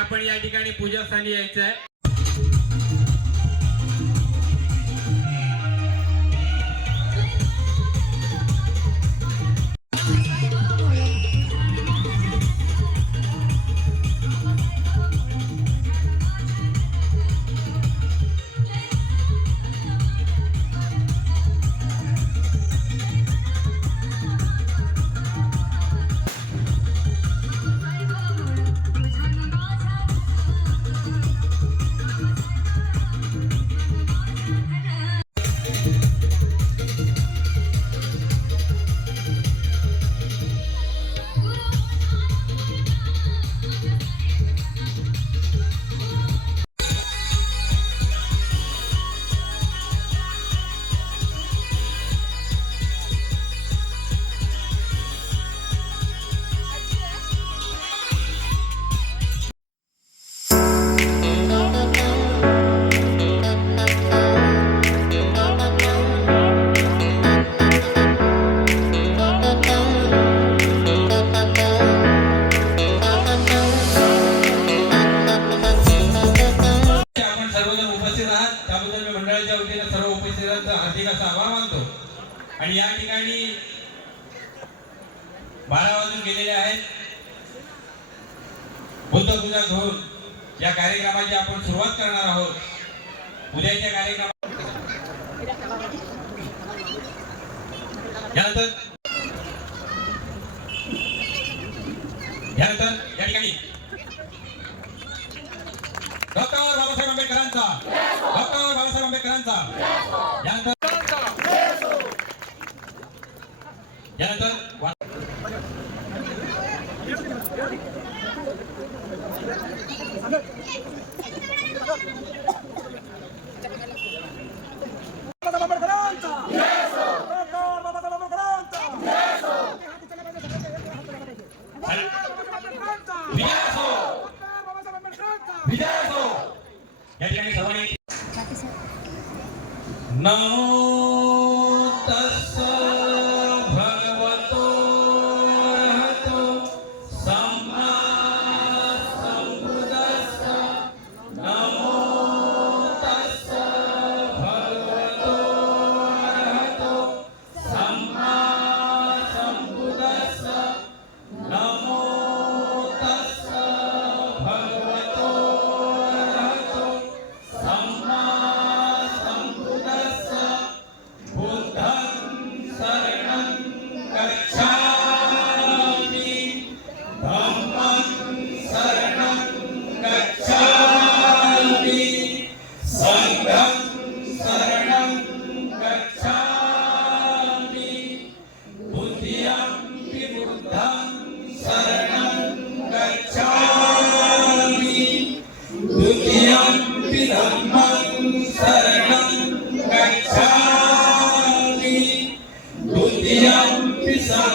आपण या ठिकाणी पूजास्थानी यायचं आहे त्याबद्दल मी मंडळाच्या वतीने सर्व उपस्थितांचा हार्दिक असा आभार मानतो. आणि या ठिकाणी बारा वाजून गेलेले आहेत. बुद्ध पूजा घेऊन या कार्यक्रमाची आपण सुरुवात करणार आहोत. उद्याच्या कार्यक्रमात यानंतर यानंतर Jangan Jangan Jangan Pidato! Jadi kami sama ini. Now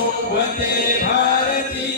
सुभते भारती